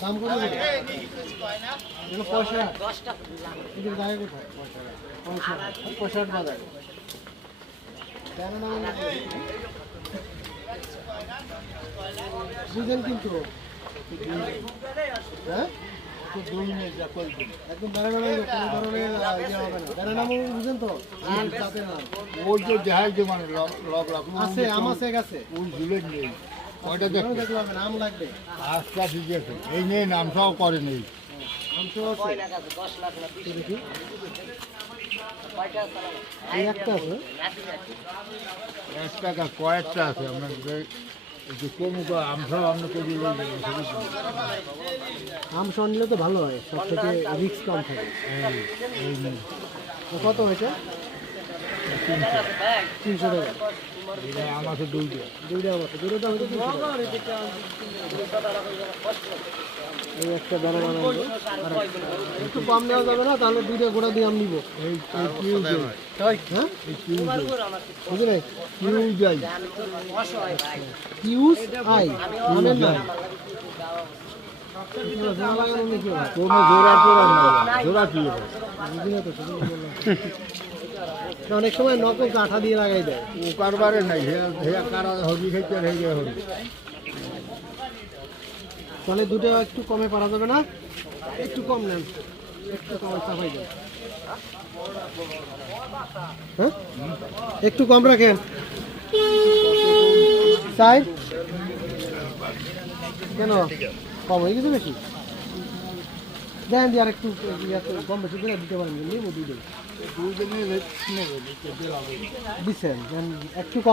দাম কত এগুলো পয়সা? এগুলো জায়গা কোথায়? পয়সা পয়সার বাজার। কেন না। বুঝেন কিন্তু হ্যাঁ একদম ধরনের ইয়ে তো? ওই যে মানে আছে আম আছে গাছে। ওই ঝুলে নেই ওইটা দেখো দেখো দেখলে হবে না, আম লাগবে। আচ্ছা ঠিক আছে। এই নিয়ে নামটাও করে নেই। একটা কয়েকটা আছে। নিলে তো ভালো হয়। সব থেকে রিক্স কম থাকে। এই এই কত হয়েছে? এই একটা দানা একটা। কম নেওয়া যাবে না তাহলে দুইটা গোড়া দিয়ে আম নিবো হ্যাঁ কিউজে বুঝলে কিউজাই আই? কোনো জোড়া টোড়া না জোড়া অনেক সময় নকল কাঠা দিয়ে লাগাই দেয়। কারবারে নাই হে হে কারা হবি খেতে হে গে হবি তাহলে দুটো একটু কমে পারা যাবে না? একটু কম নেন একটু কম চাপাই দেন। হ্যাঁ? একটু কম রাখেন। চাই কেন? কম হয়ে গেছে বেশি দেন দিয়ে আর একটু ইয়াতে কম বেশি করে দিতে পারেন দুটো দুজনে নেবে দিচ্ছেন একটু কম